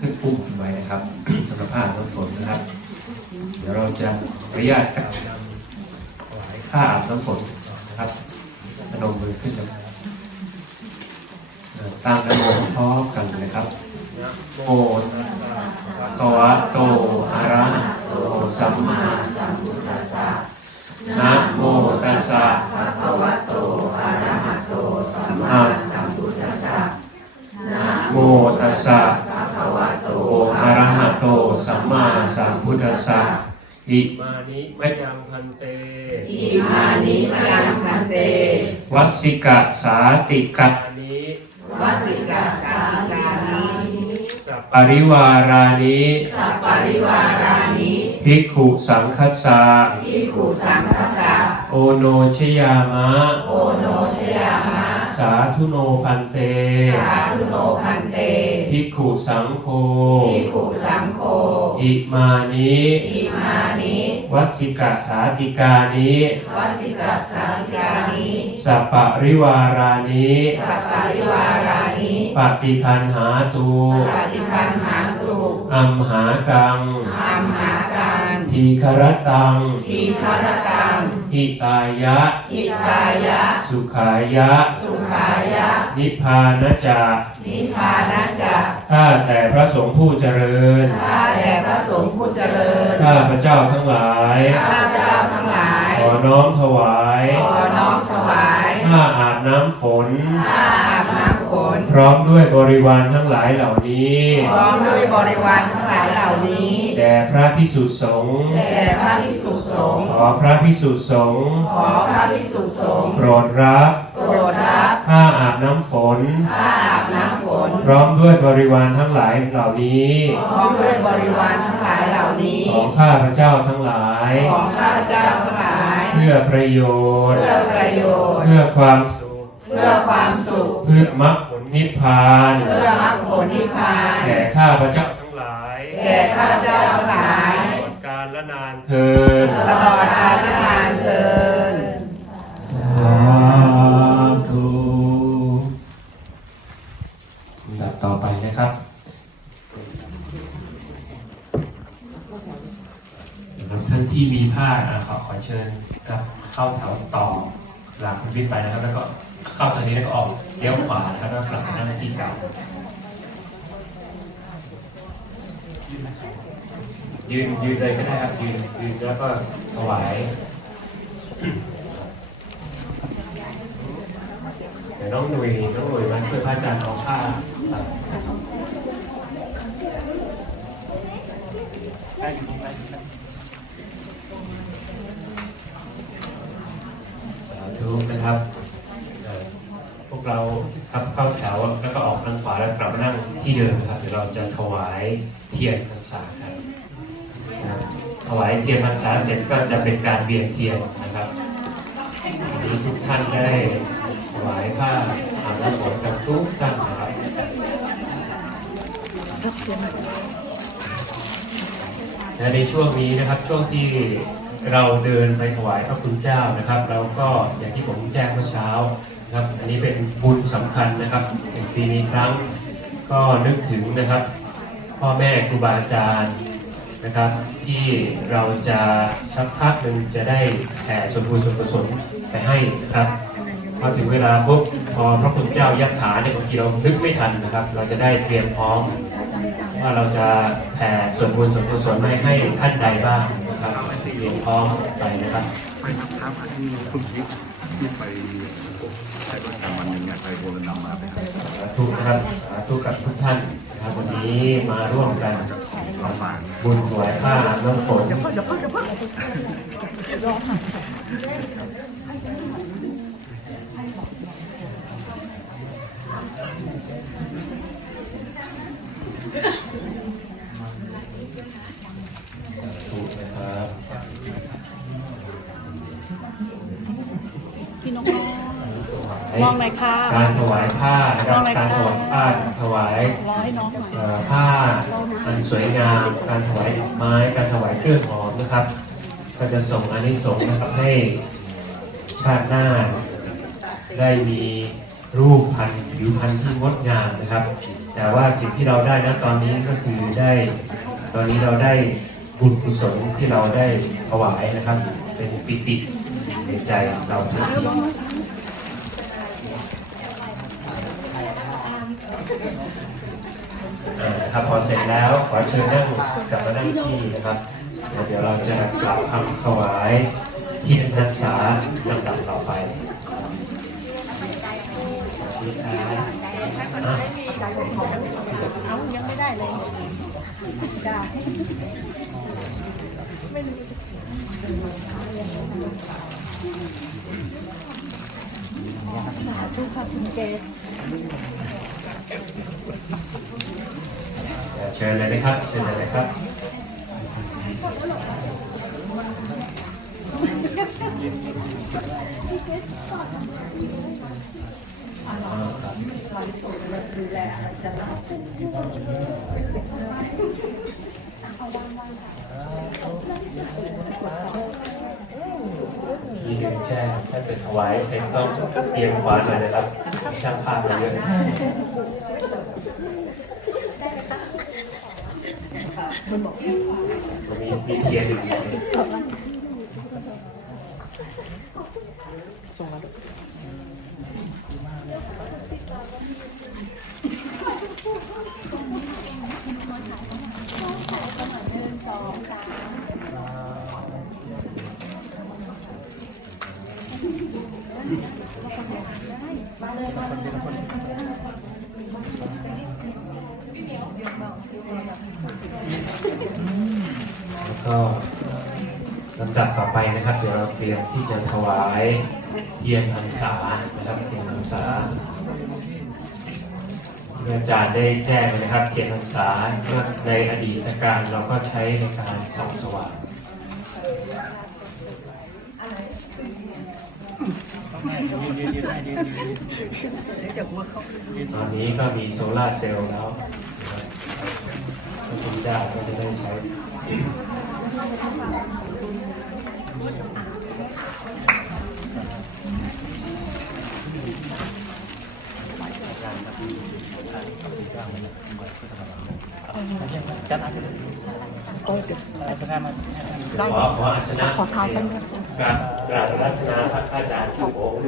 ขึ้นปุ่มไว้นะครับสำหรับผ้าน้ำฝนนะครับ เดี๋ยวเราจะอนุญาตกล่าวนำถวายผ้าอาบน้ำฝนนะครับพนมมือขึ้นนะครับตั้งนะโมพร้อมกันนะครับโมตัสสะภะคะวะโตอะระหะโตสัมมาสัมพุทธัสสะนะโมตัสสะภะคะวะโตอะระหะโตสัมมาสัมพุทธัสสะนะโมตัสสะ พุทธัสสะอิมานิมะยังพันเต อิมานิมยังพันเต วัสสิกะสาติกะนิวสิกาสาลานิสัปปริวารานิสัปปริวารานิภิกขุสังคัสสะภิกขุสังฆสะโอโนชยามะ โอโนชยามะ สาธุโนพันเต สาธุโนพันเต ภิกขุสังโฆภิกขุสังโฆอิมานิอิมานิวัสสิกะสาติกานิวสิกาสาลานิสัปปริวารานิสัปปริวารานิปฏิคันหาตูปฏิคันหาตุอัมหากังอัมหาการทีครตังทีฆารตังหิตายะอิตายะ สุขายะสุ ขายะ นิพพานจานิพพานะจะข้าแต่พระสงฆ์ผู้เจริญ ข้าแต่พระสงฆ์ผู้เจริญ ข้าพระเจ้าทั้งหลาย ข้าเจ้าทั้งหลาย ขอน้อมถวาย ขอน้อมถวายผ้าอาบน้ำฝนผ้าอาบน้ำฝน พร้อมด้วยบริวารทั้งหลายเหล่านี้ พร้อมด้วยบริวารทั้งหลายเหล่านี้ แด่พระพิสุสงฆ์ แด่พระภิกษุสงฆ์ ขอพระพิสุสงฆ์ ขอพระภิกษุสงฆ์ โปรดรับ โปรดรับผ้าอาบน้ำฝน ผ้าอาบน้ำฝน พร้อมด้วยบริวารทั้งหลายเหล่านี้ พร้อมด้วยบริวารทั้งหลายเหล่านี้ ของข้าพระเจ้าทั้งหลาย ของข้าพเจ้าทั้งหลาย เพื่อประโยชน์ เพื่อประโยชน์ เพื่อความสุข เพื่อความสุข เพื่อมรรคผลนิพพานเพื่อมรรคผลนิพพานแก่ข้าพระเจ้าทั้งหลาย แก่ข้าพเจ้าทั้งหลายตลอดกาลและนานเทิน ตลอดกาลและนานเทินสาธุลำดับ ต่อไปนะครับท่านที่มีผ้าขอขอเชิญครับเข้าแถวต่อหลังคุณวิทย์ไปนะครับ แล้วก็เข้าทางนี้แล้วก็ออกเลี้ยวขวานะครับแล้วกลับมานั่งที่เก่ายืนยืนเลยก็ได้ครับยืนยืนแล้วก็ถวายเดี๋ยวน้องหนุ่ยน้องหนุ่ยมาช่วยพระอาจารย์เอาผ้า สาธุนะครับ พวกเราครับเข้าแถวแล้วก็ออกทางขวาแล้วกลับมานั่งที่เดิมนะครับเดี๋ยวเราจะถวายเทียนพรรษากันนะครับถวายเทียนพรรษาเสร็จก็จะเป็นการเวียนเทียนนะครับวันนี้ทุกท่านได้ถวายผ้าอาบน้ำฝนกับทุกท่าน และในช่วงนี้นะครับช่วงที่เราเดินไปถวายพระคุณเจ้านะครับเราก็อย่างที่ผมแจ้งเมื่อเช้านะครับอันนี้เป็นบุญสำคัญนะครับหนึ่งปีมีครั้งก็นึกถึงนะครับ พ่อแม่ครูบาอาจารย์นะครับ ที่เราจะสักพักหนึ่งจะได้แผ่ส่วนบุญส่วนกุศลไปให้นะครับพอถึงเวลาปุ๊บพอพระคุณเจ้ายัดถาเนี่ยบางทีเรานึกไม่ทันนะครับ เราจะได้เตรียมพร้อม ว่าเราจะแผ่ส่วนบุญส่วนกุศลให้ให้ท่านใดบ้างนะครับเตรียมพร้อมไปนะครับไปทำท้าที่คุณยิกที่ไปใช้บริการวันหนึ่งเนี่ยไปโบรณนำมาสาธุนะครับสาธุกับทุกท่านนะครับวันนี้มาร่วมกันบุญถวายผ้าอาบน้ำฝน การถวายผ้านะครับมองหน่อยการถค่ะวายผ้าถวายรอให้น้องหน่อยเอ่อผ้าอันสวยงาม การถวายดอกไม้ การถวายเครื่องหอมนะครับ ก็จะส่งอานิสงส์นะครับให้ชาติหน้า ได้มีรูปพันธุ์ผิวพันธุ์ที่งดงามนะครับในแต่ว่าสิ่งที่เราได้นะตอนนี้ก็คือได้ตอนนี้เราได้บุญกุศลที่เราได้ถวายนะครับ เป็นปิติในใจเราทันทีอ่า นะครับพอเสร็จแล้วขอเชิญนั่งกลับมานั่งที่นะครับเดี๋ยวเราจะกล่าวคำถวายเทียนพรรษาลำดับต่อไปสวัสดีครับอะเอายังไม่ได้เลยจ้าสาธุค่ะคุณเกศ เชิญเลยนะครับ เชิญเลยนะครับมีหนึ่งแจ้งถ้าเกิดถวายเสร็จต้องเตรียมขวานหน่อยนะครับ ช่างภาพเราเยอะ มันมีมีเทียนอยู่ แล้ว ำดับต่อไปนะครับ เดี๋ยวเราเตรียมที่จะถวายเทียนพรรษานะครับเทียนพรรษาอาจารย์ได้แจ้งนะครับ เทียนพรรษาเมื่อในอดีตการเราก็ใช้ในการส่องสว่างตอนนี้ก็มีโซลาเซลล์แล้วพระคุณเจ้าก็จะได้ใช้ ขอขออาสนะขอทานกันกราบกราบรัตนาพระอาจารย์ทุกองค์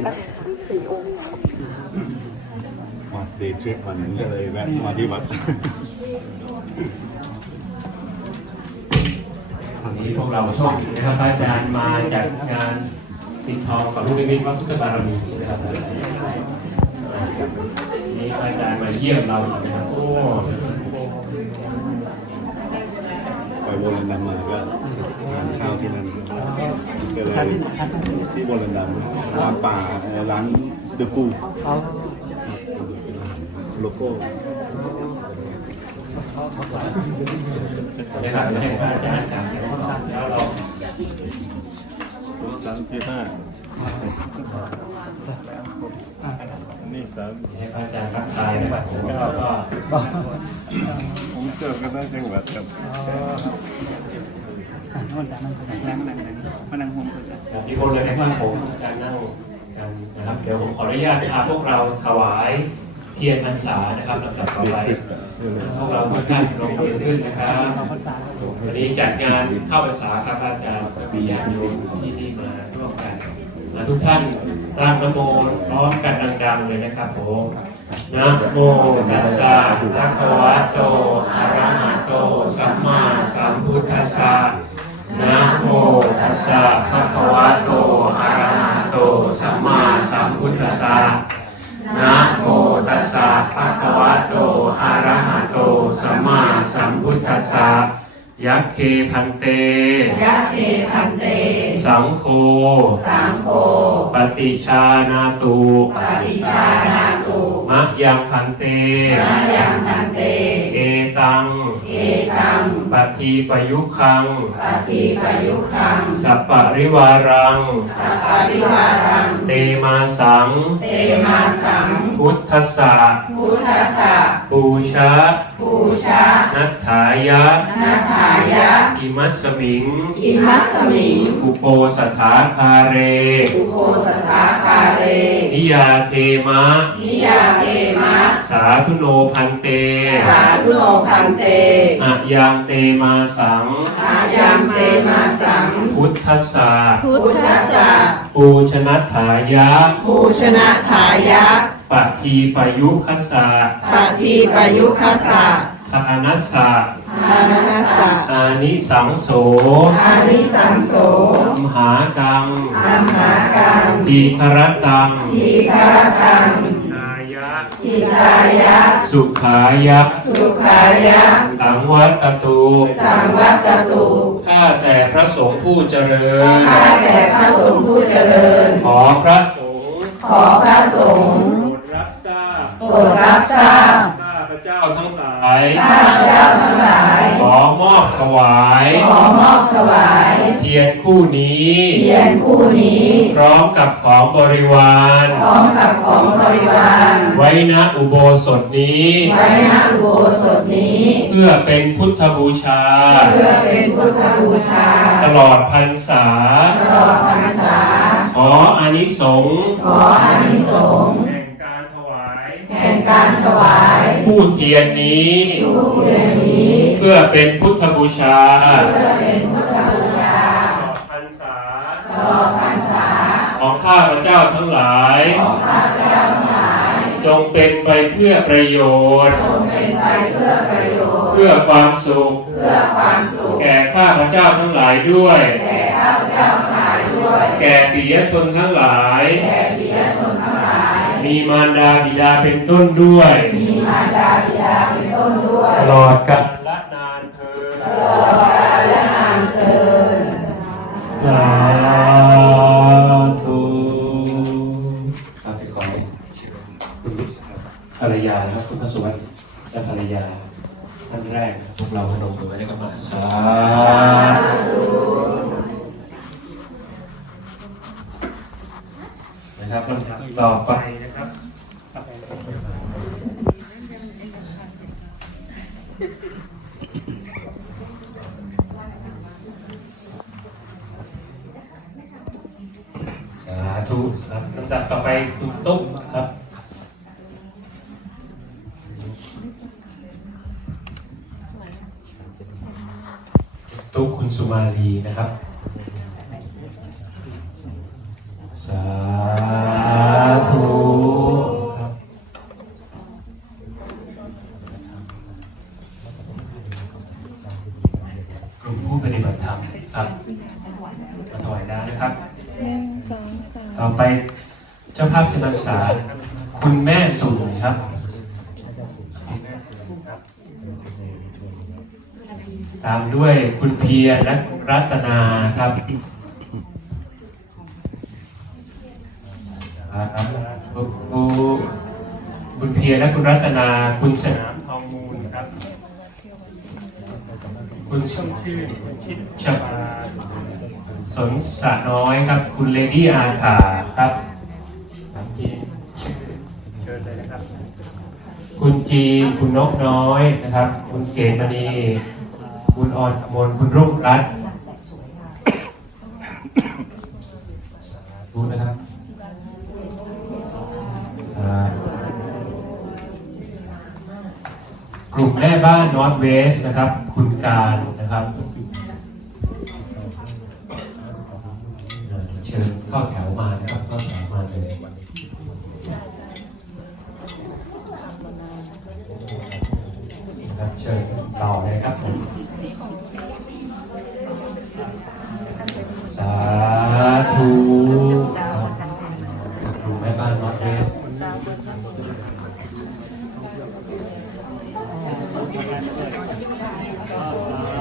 มาเดทริปวันนี้ก็เลยแวะมาที่วัดวันนี้พวกเราโชคดีนะครับอาจารย์มาจากงานสิงทองกับลูกนิมิตพระพุทธบารมีนะครับนี่อาจารย์มาเยี่ยมเราอีกนะครับโอ้ ไปโบรันดำมาก็ทานข้าวที่นั่นก็เลยที่โบรันดัมร้านป่าร้านเดอะกูโลโก้นะครับให้อาจารย์แล้วเรา สามสี่ห้านี่สามให้พระอาจารย์รับทายนะครับผมก็ก็ผมเจอกันได้จังหวัดครับมีคนเลยนะครับผมการนั่งกันนะครับ เดี๋ยวผมขออนุญาตพาพวกเราถวายเทียนพรรษานะครับลำดับต่อไปพวกเราทุกท่านลงมือขึ้นนะครับวันนี้จัดงานเข้าพรรษาครับอาจารย์มีญาติโยมที่นี่มาร่วมกั นมาทุกท่านตั้งนโมพร้อมกันดังๆเลยนะครับผมนะโมตัสสะภะคะวะโตอะระหะโตสัมมาสัมพุทธัสสะนะโมตัสสะภะคะวะโตอะระหะโตสัมมาสัมพุทธัสสะนะโมตัสสะภะคะวะโตอะระหะโตสัมมาสัมพุทธัสสะ ยัคเคพันเต ยัคเทพันเต สังโฆ สังโฆ ปฏิชานาตุปฏิชานาตุมะยังพันเตมายังพันเต เอตัง เอ ตังปฏิปยุคังปฏิปยุคัง สัปปะริวารัง สัปปะริวารัง เตมาสัง เตมาสัง พุทธัสสะพุทธัสสะปูชะปูชานัฏฐายะนาถายะ อิมัสสมิง อิมัสสมิง อุโปสถาคาเร อุโพสถาคา เรนิยาเทมะ นิยาเทมะ สาธุโนพันเต สาธุโนพันเตอะยังเตมาสังอายังเตมาสัง พุทธัสสะพุทพุทธธัสสะปูชนัฏฐายะ ภูชนะถายะปทีปยุคัสสะ ปฏิปยุคัสสะ ทานัสสะอานัสสะอานิสังโสอานิสังโสมหากังอัมหากังทีครตังทีฆากังนายะทิตายะ สุขายะสุขายะ สังวัตตุสังวัตตุข้าแต่พระสงฆ์ผู้เจริญ ข้าแต่พระสงฆ์ผู้เจริญ ขอพระสงฆ์ขอพระสงฆ์โปรดรับทราบโปรดรับทราบข้าพระ เจ้าทั้งหลายข้าพเจ้าทั้งหลาย ขอมอบถวาย ขอมอบถวาย เทียนคู่นี้ เทียนคู่นี้ พร้อมกับของบริวาร พร้อมกับของบริวาร ไว้ณอุโบสถนี้ ไว้ณอุโบสถนี้ เพื่อเป็นพุทธบูชา เพื่อเป็นพุทธบูชา ตลอดพรรษา ตลอดพรรษา ขออานิสงส์ ขออานิสงส์แห่งการถวาย แห่งการถวาย ผู้เทียนนี้ผู้เทียนนี้ เพื่อเป็นพุทธบูชาเพื่อเป็นพุทธบูชาตลอดพรรษาตลอดพรรษาของข้าพเจ้าทั้งหลายของข้าพเจ้าทั้งหลาย จงเป็นไปเพื่อประโยชน์จงเป็นไปเพื่อประโยชน์เพื่อความสุขเพื่อความสุขแก่ข้าพเจ้าทั้งหลายด้วยแก่ข้าพเจ้าทั้งหลายด้วย แก่ปิยชนทั้งหลาย มีมารดาบิดาเป็นต้นด้วย มีมารดาบิดาเป็นต้นด้วย ตลอดกาลละนานเธอญตลอดกาลและนานเทินสาธุครับไปขอคุณภรรยานะครับคุณพระสุวรรณและภรรยาท่านแรกนะครับพวกเราพนมมือไว้แล้วก็มาสาธุนะครับลำดับต่อไปนะครับ สาธุครับลำดับต่อไปคุณตุ๊กครับตุ๊กคุณสุมาลีนะครับาภาคุณแม่สุนครับตามด้วยคุณเพียรและรัตนาครับครับคุณเพียรและคุณรัตนา คุณสนามทองมูลครับ คุณชื่อชื่อคุณชิดชบาสนสะน้อยครับ คุณเลดี้อาคาครับตามที่ชื่อเชิญเลยนะครับ คุณจีน คุณนกน้อยนะครับ คุณเกศมณี คุณออนมนคุณรุ่งรัตน์ดูนะครับกลุ่มแม่บ้านนอตเวสนะครับ คุณการนะครับ เชิญเข้าแถวมานะครับเข้าแถวมาเลยนะครับเชิญต่อเลยครับผมสาธุครับกลุ่มแม่บ้านนอตเวส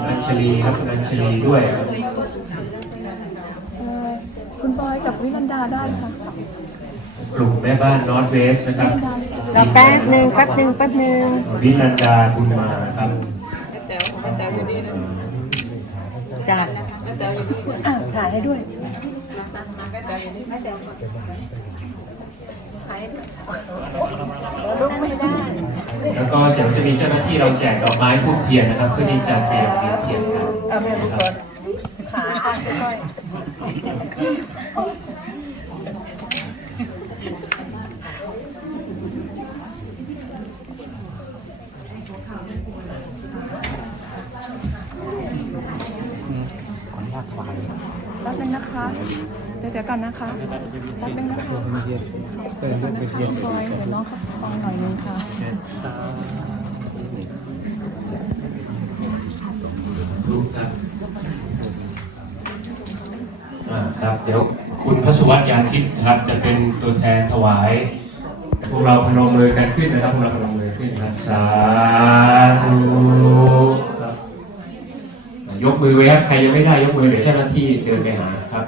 อัญชลีครับคุณอัญชลีด้วยครับเอ่อคุณบอยกับวินันดาได้ค่ะกลุ่มแม่บ้านนอตเวสนะครับเราแป๊บหนึ่งแป๊บหนึ่งแป๊บหนึ่งวินันดาบุญมาครับจ้าอะถ่ายให้ด้วยลุกไม่ได้ แล้วก็เดี๋ยวจะมีเจ้าหน้าที่เราแจกดอกไม้ทูบเทียนนะครับเพื่อที่จะเตรียมเลี้ยงเทียนครับนะครับขาค่อยขอนุญาตวายแล้วเป็นนะคะ เดี๋ยวเดี๋ยวก่อนนะคะแป๊บนึงนะคะเดี๋ยวก่อนนะคะพลอยเดี๋ยวน้องเขาฟังหน่อยนึงค่ะทุกครับอ่าครับ เดี๋ยวคุณพัชวัตยาทิพย์นะครับ จะเป็นตัวแทนถวาย พวกเราพนมมือกันขึ้นนะครับ พวกเราพนมมือขึ้นครับสาธุยกมือไว้ครับใครยังไม่ได้ยกมือเดี๋ยวเจ้าหน้าที่เดินไปหาครับ